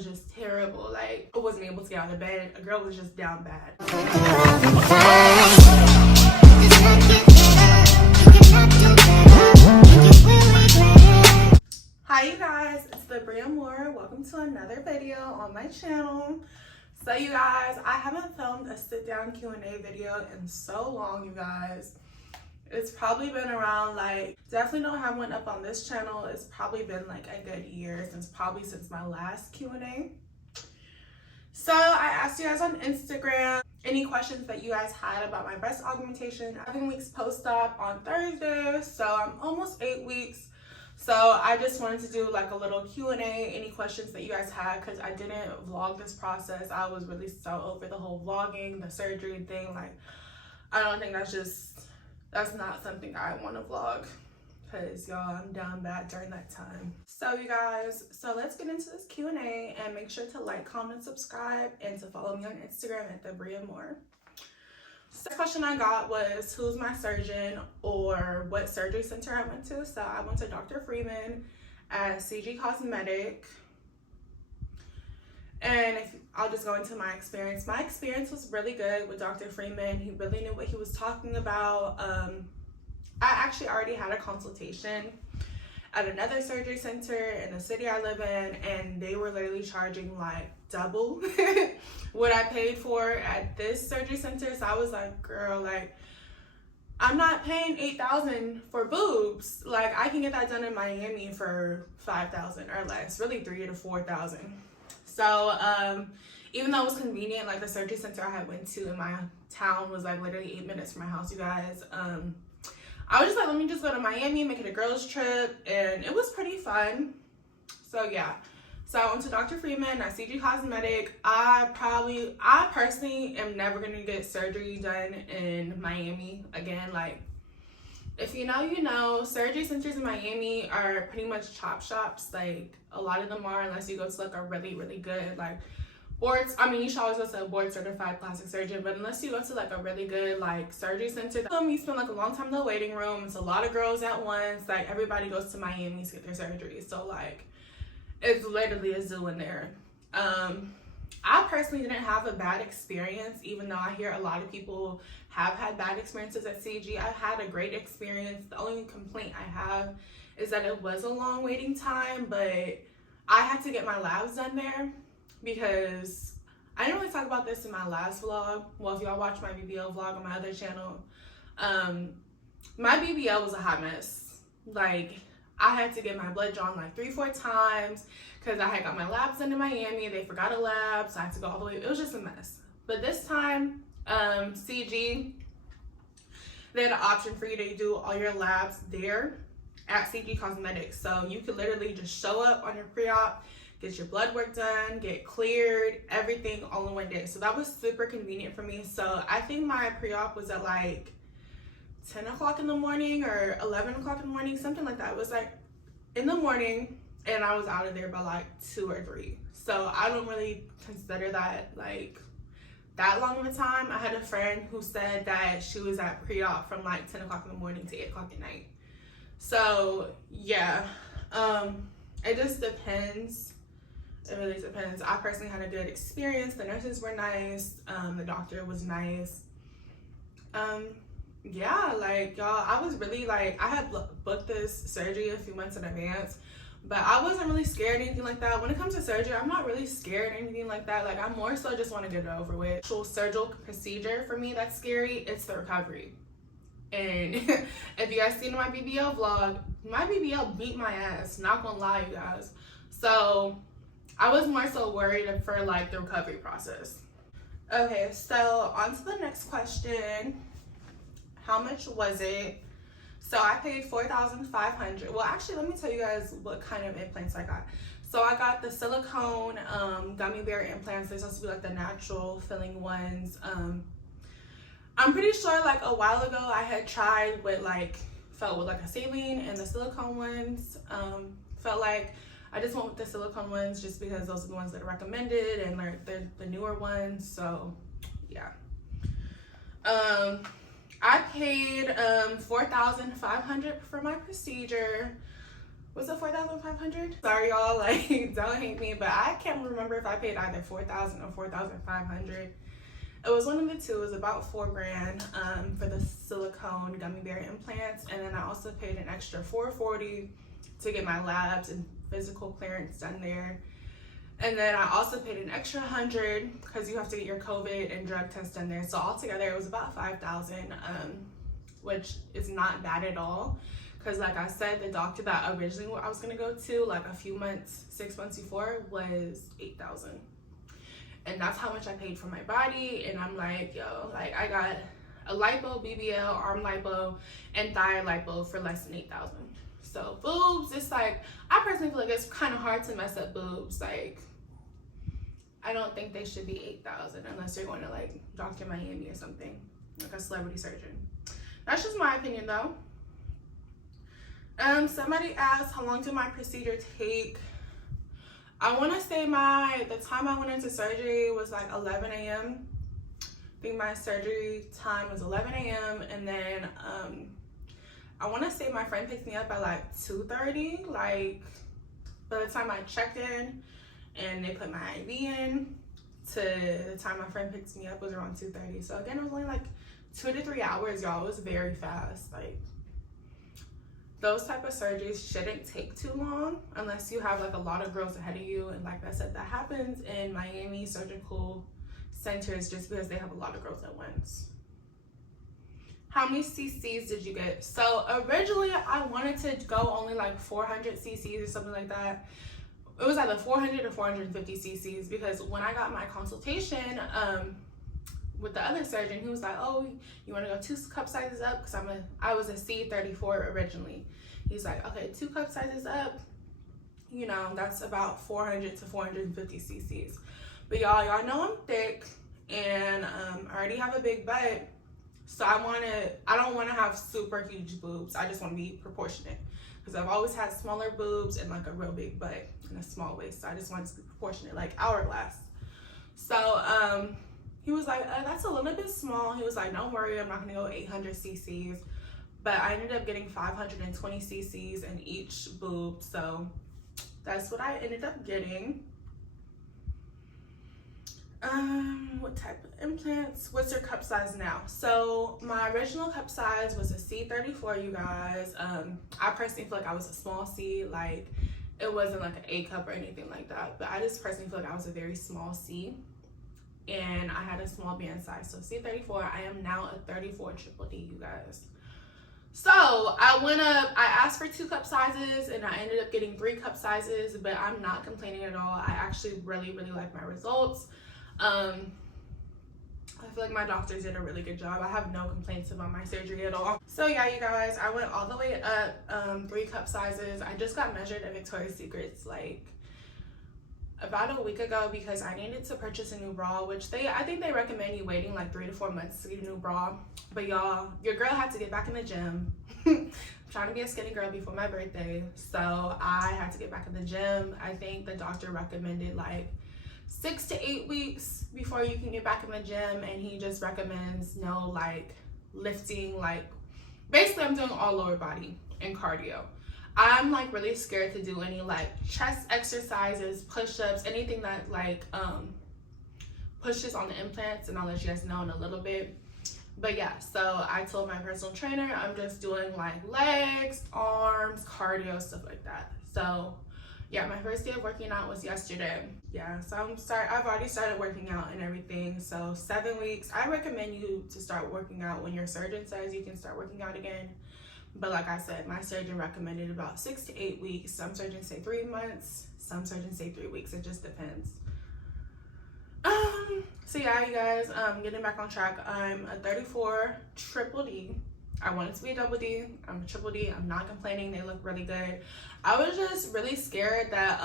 was just terrible. Like, I wasn't able to get out of bed. A girl was just down bad. Hi you guys, it's the Bria Moore. Welcome to another video on my channel. So you guys, I haven't filmed a sit down Q&A video in so long, you guys. It's probably been around, like, definitely don't have one up on this channel. It's probably been like a good year since my last Q&A. So I asked you guys on Instagram any questions that you guys had about my breast augmentation. 7 weeks post-op on Thursday, so I'm almost 8 weeks. So I just wanted to do like a little Q&A, any questions that you guys had, because I didn't vlog this process. I was really so over the whole vlogging, the surgery thing. Like, I don't think that's not something I want to vlog, because y'all, I'm down bad during that time. So you guys, so let's get into this Q&A, and make sure to like, comment, subscribe, and to follow me on Instagram at the Bria Moore. So the question I got was, who's my surgeon or what surgery center I went to. So I went to Dr. Freeman at CG Cosmetic. And I'll just go into my experience. My experience was really good with Dr. Freeman. He really knew what he was talking about. I actually already had a consultation at another surgery center in the city I live in, and they were literally charging like double what I paid for at this surgery center. So I was like, girl, like, I'm not paying $8,000 for boobs. Like, I can get that done in Miami for $5,000 or less, really $3,000 to $4,000. So even though it was convenient, like the surgery center I had went to in my town was like literally 8 minutes from my house, you guys. I was just like, let me just go to Miami, make it a girls trip, and it was pretty fun. So yeah, so I went to Dr. Freeman at CG Cosmetic. I personally am never gonna get surgery done in Miami again. Like, if you know, you know, surgery centers in Miami are pretty much chop shops. Like, a lot of them are, unless you go to like a really, really good, like, boards. I mean, you should always go to a board certified plastic surgeon, but unless you go to like a really good like surgery center, you spend like a long time in the waiting room. It's a lot of girls at once. Like, everybody goes to Miami to get their surgery, so like, it's literally a zoo in there. I personally didn't have a bad experience, even though I hear a lot of people have had bad experiences at CG. I had a great experience. The only complaint I have is that it was a long waiting time, but I had to get my labs done there, because I didn't really talk about this in my last vlog. Well, if y'all watch my BBL vlog on my other channel, my BBL was a hot mess. Like, I had to get my blood drawn like 3-4 times because I had got my labs done in Miami. They forgot a lab, so I had to go all the way. It was just a mess. But this time, CG, they had an option for you to do all your labs there at CG Cosmetics. So you could literally just show up on your pre-op, get your blood work done, get cleared, everything all in one day. So that was super convenient for me. So I think my pre-op was at like 10 o'clock in the morning or 11 o'clock in the morning, something like that. It was like in the morning, and I was out of there by like 2 or 3. So I don't really consider that like that long of a time. I had a friend who said that she was at pre-op from like 10 o'clock in the morning to 8 o'clock at night. So yeah, it just depends. It really depends. I personally had a good experience. The nurses were nice. The doctor was nice. Yeah, like, y'all, I was really like, I had booked this surgery a few months in advance, but I wasn't really scared or anything like that. When it comes to surgery, I'm not really scared or anything like that. Like, I more so just want to get it over with. Actual surgical procedure for me that's scary, it's the recovery. And if you guys seen my BBL vlog, my BBL beat my ass, not gonna lie, you guys. So I was more so worried for like the recovery process. Okay, so on to the next question. How much was it? So I paid $4,500. Well, actually, let me tell you guys what kind of implants I got. So I got the silicone gummy bear implants. They're supposed to be like the natural filling ones. I'm pretty sure like a while ago I had tried with like, felt with like a saline, and the silicone ones felt like I just went with the silicone ones just because those are the ones that are recommended, and they're the newer ones. So yeah. I paid $4,500 for my procedure, Was it 4,500? Sorry y'all, like don't hate me, but I can't remember if I paid either 4,000 or 4,500. It was one of the two. It was about $4,000 for the silicone gummy bear implants, and then I also paid an extra $440 to get my labs and physical clearance done there. And then I also paid an extra $100 because you have to get your COVID and drug test done there. So altogether it was about $5,000, which is not bad at all. Because like I said, the doctor that originally I was gonna go to like a few months, 6 months before, was $8,000. And that's how much I paid for my body. And I'm like, yo, like I got a lipo, BBL, arm lipo, and thigh lipo for less than $8,000. So boobs, it's like, I personally feel like it's kind of hard to mess up boobs. Like, I don't think they should be $8,000 unless you're going to like Dr. Miami or something, like a celebrity surgeon. That's just my opinion though. Somebody asked, how long did my procedure take? I want to say the time I went into surgery was like 11 a.m. I think my surgery time was 11 a.m. And then I want to say my friend picked me up at like 2:30. Like by the time I checked in and they put my IV in, to the time my friend picked me up was around 2:30. So again, it was only like 2 to 3 hours, y'all. It was very fast. Like, those type of surgeries shouldn't take too long unless you have like a lot of girls ahead of you. And like I said, that happens in Miami surgical centers just because they have a lot of girls at once. How many cc's did you get? So originally I wanted to go only like 400 cc's or something like that. It was either 400 or 450 cc's because when I got my consultation with the other surgeon, he was like, oh, you want to go 2 cup sizes up? Because I was a C34 originally. He's like, okay, 2 cup sizes up, you know, that's about 400 to 450 cc's. But y'all know I'm thick, and I already have a big butt, so I don't want to have super huge boobs. I just want to be proportionate because I've always had smaller boobs and like a real big butt and a small waist. So I just want to be proportionate, like hourglass. So he was like, that's a little bit small. He was like, don't worry, I'm not gonna go 800 cc's. But I ended up getting 520 cc's in each boob. So that's what I ended up getting. What type of implants? What's your cup size now? So my original cup size was a C34, you guys. I personally feel like I was a small C. Like, it wasn't like an A cup or anything like that. But I just personally feel like I was a very small C. And I had a small band size. So C34, I am now a 34 triple D, you guys. So I asked for 2 cup sizes and I ended up getting 3 cup sizes, but I'm not complaining at all. I actually really like my results. I feel like my doctors did a really good job. I have no complaints about my surgery at all. So yeah, you guys, I went all the way up 3 cup sizes. I just got measured at Victoria's Secrets like about a week ago because I needed to purchase a new bra, which I think they recommend you waiting like 3 to 4 months to get a new bra. But y'all, your girl had to get back in the gym. I'm trying to be a skinny girl before my birthday, so I had to get back in the gym. I think the doctor recommended like 6 to 8 weeks before you can get back in the gym, and he just recommends no like lifting. Like basically I'm doing all lower body and cardio. I'm like really scared to do any like chest exercises, push-ups, anything that like pushes on the implants, and I'll let you guys know in a little bit. But yeah, so I told my personal trainer I'm just doing like legs, arms, cardio, stuff like that. So yeah, my first day of working out was yesterday. Yeah, so I've already started working out and everything. So 7 weeks. I recommend you to start working out when your surgeon says you can start working out again. But like I said, my surgeon recommended about 6 to 8 weeks. Some surgeons say 3 months, some surgeons say 3 weeks. It just depends. So yeah, you guys, getting back on track. I'm a 34 triple D. I wanted to be a double D. I'm a triple D. I'm not complaining. They look really good. I was just really scared that,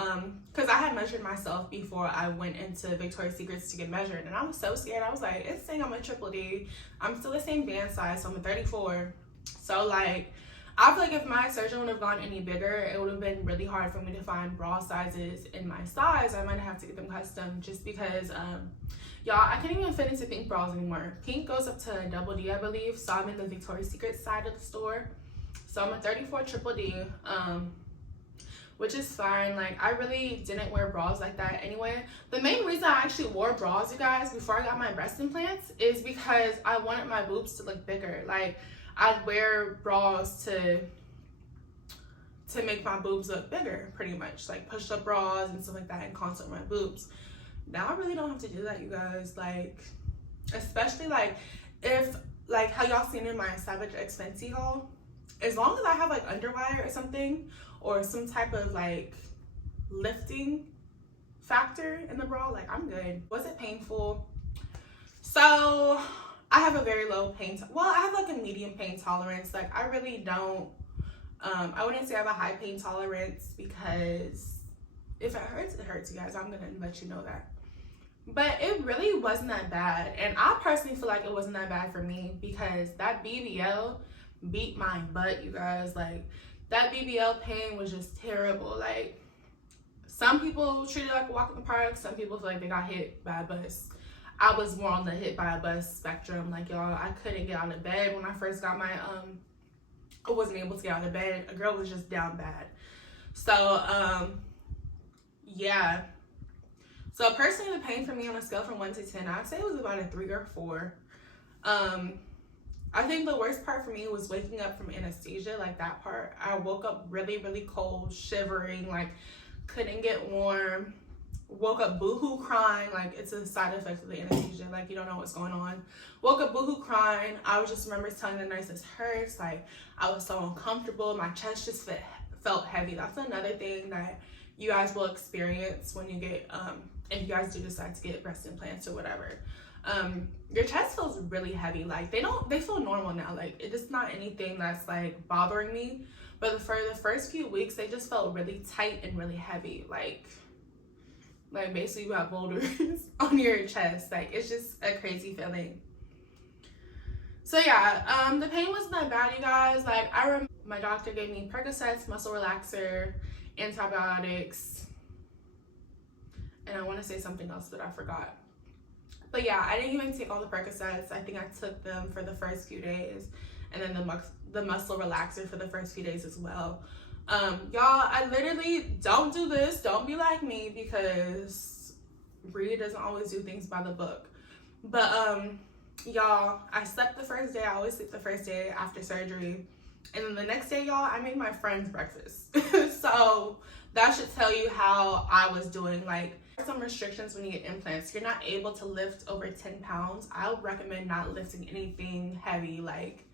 because I had measured myself before I went into Victoria's Secrets to get measured. And I was so scared. I was like, it's saying I'm a triple D. I'm still the same band size, so I'm a 34. So like, I feel like if my surgeon would have gone any bigger, it would have been really hard for me to find bra sizes in my size. I might have to get them custom just because, y'all, I can't even fit into pink bras anymore. Pink goes up to double D, I believe. So I'm in the Victoria's Secret side of the store. So I'm a 34 triple D. which is fine. Like, I really didn't wear bras like that anyway. The main reason I actually wore bras, you guys, before I got my breast implants is because I wanted my boobs to look bigger. Like, I'd wear bras to make my boobs look bigger, pretty much. Like, push-up bras and stuff like that, and contour my boobs. Now I really don't have to do that, you guys. Like, especially, like, if, like, how y'all seen in my Savage X Fenty haul, as long as I have, like, underwire or something, or some type of, like, lifting factor in the bra, like, I'm good. Was it painful? So, I have a very low pain, well, I have, like, a medium pain tolerance. Like, I really don't, I wouldn't say I have a high pain tolerance, because if it hurts, you guys. I'm gonna let you know that. But it really wasn't that bad, and I personally feel like it wasn't that bad for me, because that BBL beat my butt, you guys. Like, that BBL pain was just terrible. Like, some people treat it like a walk in the park. Some people feel like they got hit by a bus. I was more on the hit by a bus spectrum. Like, y'all, I couldn't get out of bed when I first got my I wasn't able to get out of bed. A girl was just down bad. So yeah. So personally, the pain for me on a scale from 1 to 10, I'd say it was about a 3 or 4. I think the worst part for me was waking up from anesthesia. Like, that part, I woke up really, really cold, shivering, like, couldn't get warm. Woke up boohoo crying. Like, it's a side effect of the anesthesia. Like, you don't know what's going on. Woke up boohoo crying. I was just remember telling the nurse this hurts. Like, I was so uncomfortable. My chest just felt heavy. That's another thing that you guys will experience when you get, if you guys do decide to get breast implants or whatever. Your chest feels really heavy. Like, they feel normal now. Like, it is not anything that's, like, bothering me. But for the first few weeks, they just felt really tight and really heavy. Like basically you have boulders on your chest. Like, it's just a crazy feeling. So yeah, the pain wasn't that bad, you guys. Like, I remember my doctor gave me Percocets, muscle relaxer, antibiotics, and I want to say something else, but I forgot. But yeah, I didn't even take all the Percocets. I think I took them for the first few days, and then the muscle relaxer for the first few days as well. Y'all, I literally don't do this. Don't be like me, because Rhea doesn't always do things by the book. But y'all, I slept the first day. I always sleep the first day after surgery, and then the next day, y'all, I made my friend's breakfast. So that should tell you how I was doing. Like, some restrictions when you get implants. You're not able to lift over 10 pounds. I would recommend not lifting anything heavy. Like,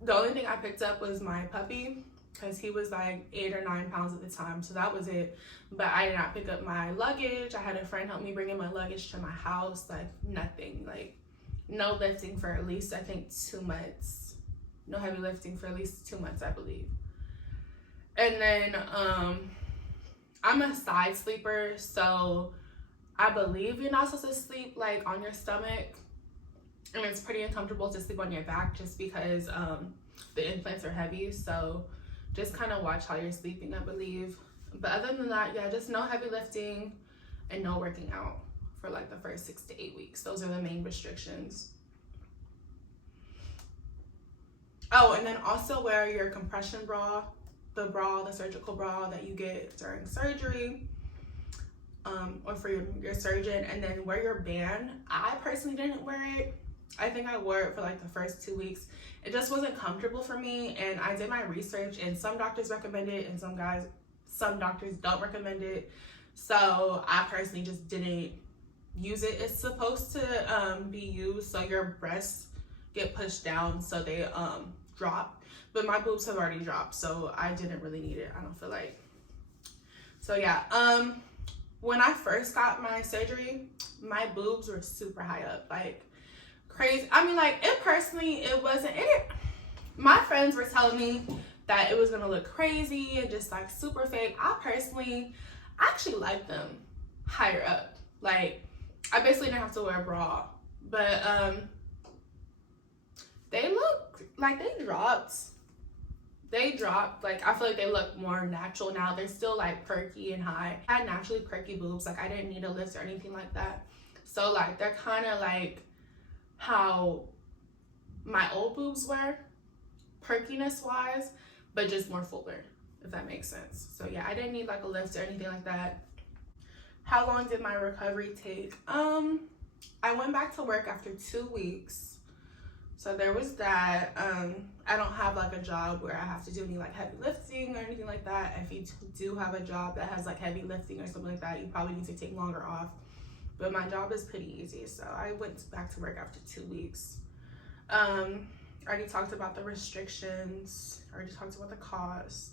the only thing I picked up was my puppy, because he was like 8 or 9 pounds at the time, so that was it. But I did not pick up my luggage. I had a friend help me bring in my luggage to my house. Like, nothing. Like, no lifting for at least, I think, 2 months. No heavy lifting for at least 2 months, I believe. And then I'm a side sleeper, so I believe you're not supposed to sleep, like, on your stomach, and it's pretty uncomfortable to sleep on your back, just because the implants are heavy. So just kind of watch how you're sleeping, I believe. But other than that, yeah, just no heavy lifting and no working out for, like, the first 6 to 8 weeks. Those are the main restrictions. Oh, and then also wear your compression bra, the surgical bra that you get during surgery, or for your surgeon, and then wear your band. I personally didn't wear it. I think I wore it for, like, the first 2 weeks. It just wasn't comfortable for me, and I did my research, and some doctors recommend it, and some doctors don't recommend it. So I personally just didn't use it. It's supposed to be used so your breasts get pushed down so they drop, but my boobs have already dropped, so I didn't really need it, I don't feel like. So yeah, when I first got my surgery, my boobs were super high up, like crazy. I mean, like, it wasn't it. My friends were telling me that it was gonna look crazy and just, like, super fake. I actually like them higher up. Like, I basically didn't have to wear a bra, but they look like they dropped. Like, I feel like they look more natural now. They're still, like, perky and high. I had naturally perky boobs. Like, I didn't need a lift or anything like that. So, like, they're kind of like how my old boobs were, perkiness wise, but just more fuller. if that makes sense. So yeah, I didn't need like a lift or anything like that. How long did my recovery take? I went back to work after 2 weeks. So there was that. I don't have like a job where I have to do any like heavy lifting or anything like that. If you do have a job that has like heavy lifting or something like that, you probably need to take longer off. But my job is pretty easy, so I went back to work after 2 weeks. I already talked about the restrictions. I already talked about the cost.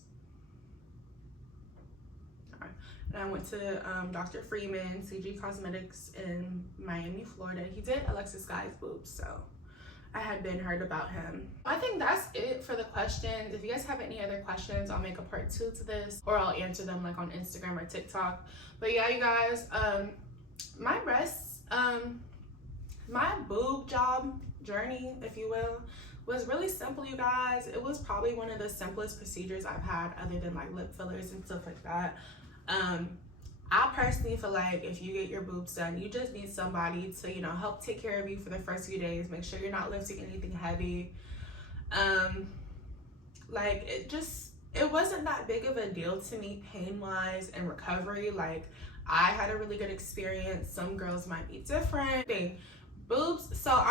And I went to Dr. Freeman, CG Cosmetics in Miami, Florida. He did Alexis Guy's boobs, so I had been heard about him. I think that's it for the questions. If you guys have any other questions, I'll make a part 2 to this, or I'll answer them like on Instagram or TikTok. But yeah, you guys, my breasts, my boob job journey, if you will, was really simple, you guys. It was probably one of the simplest procedures I've had, other than like lip fillers and stuff like that. I personally feel like if you get your boobs done, you just need somebody to, you know, help take care of you for the first few days. Make sure you're not lifting anything heavy. Like it wasn't that big of a deal to me pain-wise and recovery. Like, I had a really good experience. Some girls might be different. Boobs, so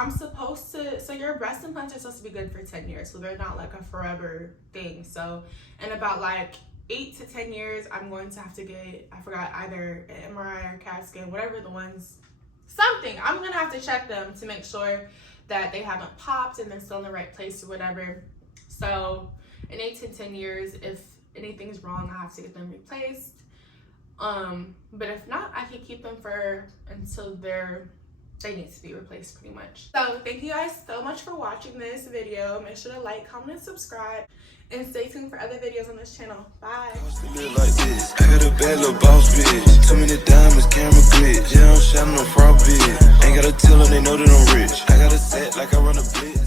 your breast implants are supposed to be good for 10 years, so they're not like a forever thing. So in about like 8 to 10 years, I'm going to have to get, I forgot, either an MRI or CAT scan, whatever the ones, something. I'm gonna have to check them to make sure that they haven't popped and they're still in the right place or whatever. So in 8 to 10 years, if anything's wrong, I have to get them replaced. But if not, I can keep them until they need to be replaced pretty much. So thank you guys so much for watching this video. Make sure to like, comment, and subscribe, and stay tuned for other videos on this channel. Bye. I got a bad little boss bitch. Too many diamonds, camera glitch. Yeah, I'm shining on frog bitch. Ain't gotta tell them, they know that I'm rich. I got a set like I run a blitz.